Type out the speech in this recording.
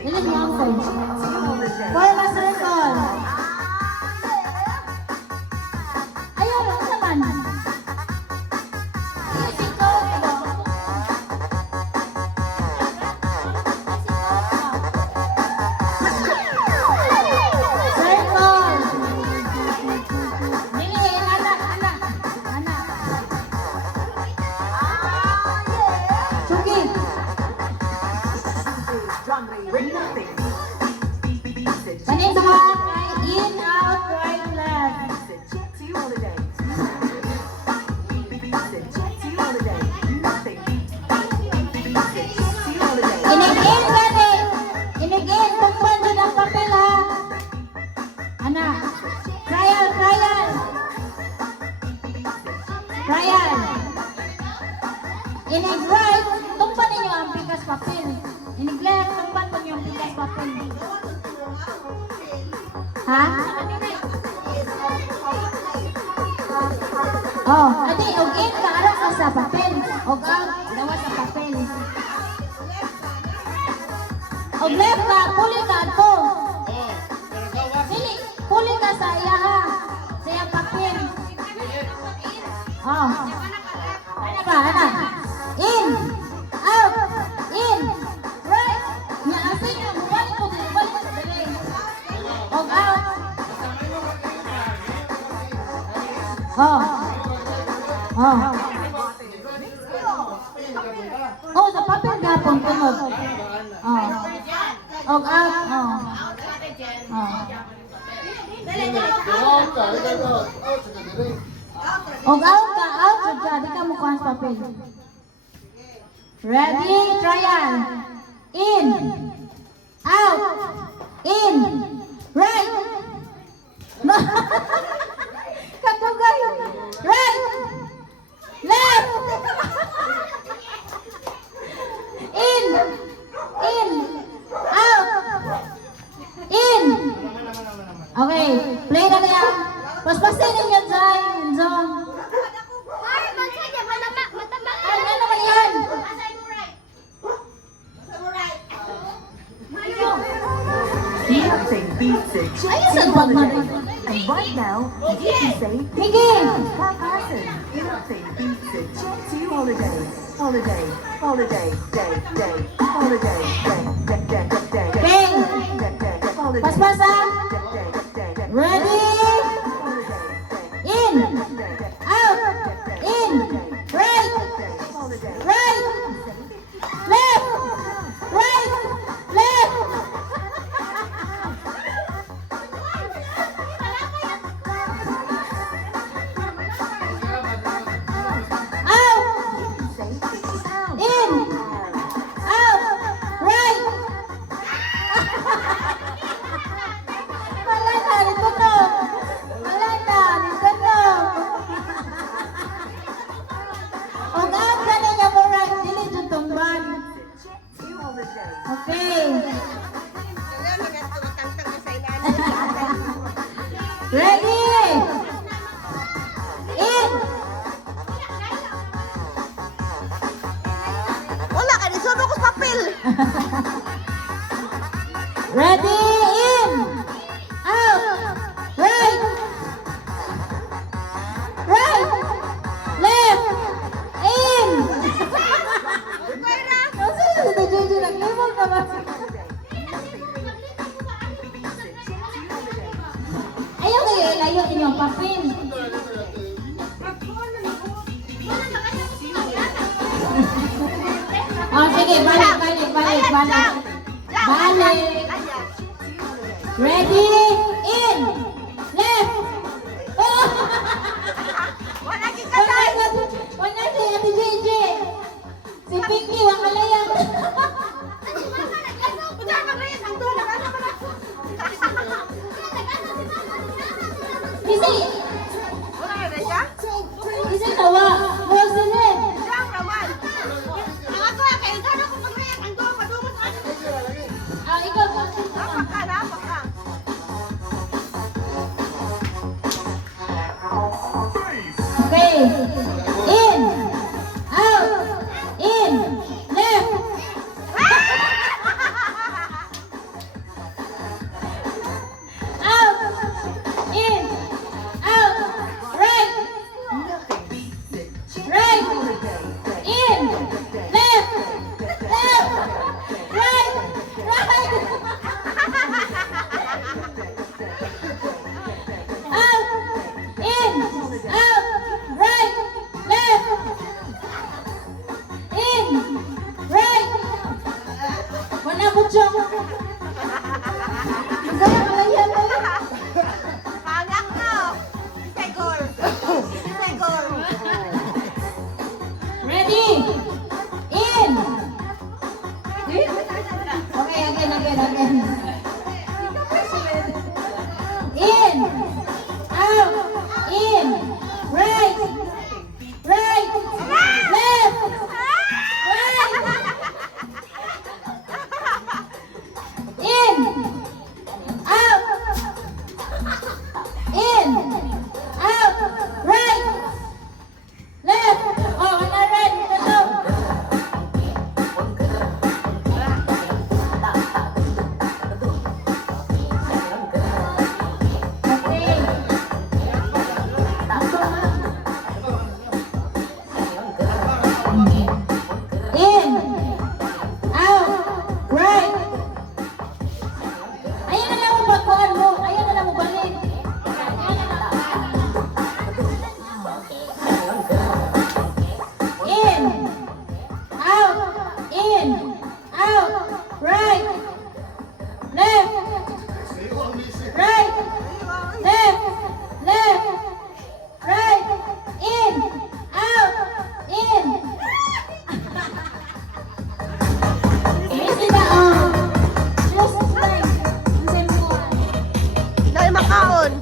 Ilan mo ang phone? Form a circle. Ayaw, ano naman? Kanin ba? In, out, right, left. Inigin gani. Inigin. Tukpan doon ang papel ha. Ana. Trial, trial. Trial. Inig right. Tukpan ninyo ang pikas papel. Inig left. Tukpan ninyo ang pikas papel. Ha? Oh, adi, og in ka ara ka sa papel. Og out, dawa sa papel. Og left ka, puli ka to. Dili, puli ka sa iyaha. Sa iyang papel. Oh. Ano ba, ana? In, out, in, right. Nya asay na, balik ko din, balik ko din. Og out. Oh. Oh. Oh, sa papel gapon tunog. Oh. Og out. Oh. Oh. Og out ka, out ka, di ka mo kuha sa papel. Ready? Trial. In. Out. In. Right. Katugay. Right. Left. In. In. Out. In. Okay. Play na kaya. Paspasin ninyo dyan. Zone. Ano naman yan? Nothing beats it. Ayun sa pagmari. And right now, you can say Miggy. per person. Nothing beats it. Jet to holiday. Holiday. Holiday. Day. Day. Holiday. Day. Day. Day. Day. Day. Okay. Holiday. Paspasan. Day. Day. Day. Day. Ready? In. Out. In. Right. Right. Left. Right. Left. Out. In. Out. Right. Wala na, dito to. Wala na, dito to. O gaan ka na niya mo right, dili dyan tumban. Okay. Ready? In. Wala ka, nisuno ko sa papel. Ready? In. Out. Right. Right. Left. In. Kasi dito Jojo nag-level ka ba? Ayaw kayo ilayo inyong papel. Oh, sige, balik. Balik. Ready? In. Left. Oh! Wala kita sa... Wala si Ate JJ. Si Pinky, wang alayang. Punta ka ngayon, ang doon, nagana ka na. Isi. Wala ka na siya? Isi tawa. Huwag sinin. Siyang raman. Ang ako, kaya gano'n ko pag ngayon, ang doon, madungot ka. Ikaw. Dapat ka, dapat ka. Okay. In. Out. In. Left. right, left, right, left, left, right, in, out, in. Easy na, oh. Just like, simple. Dahil makaon.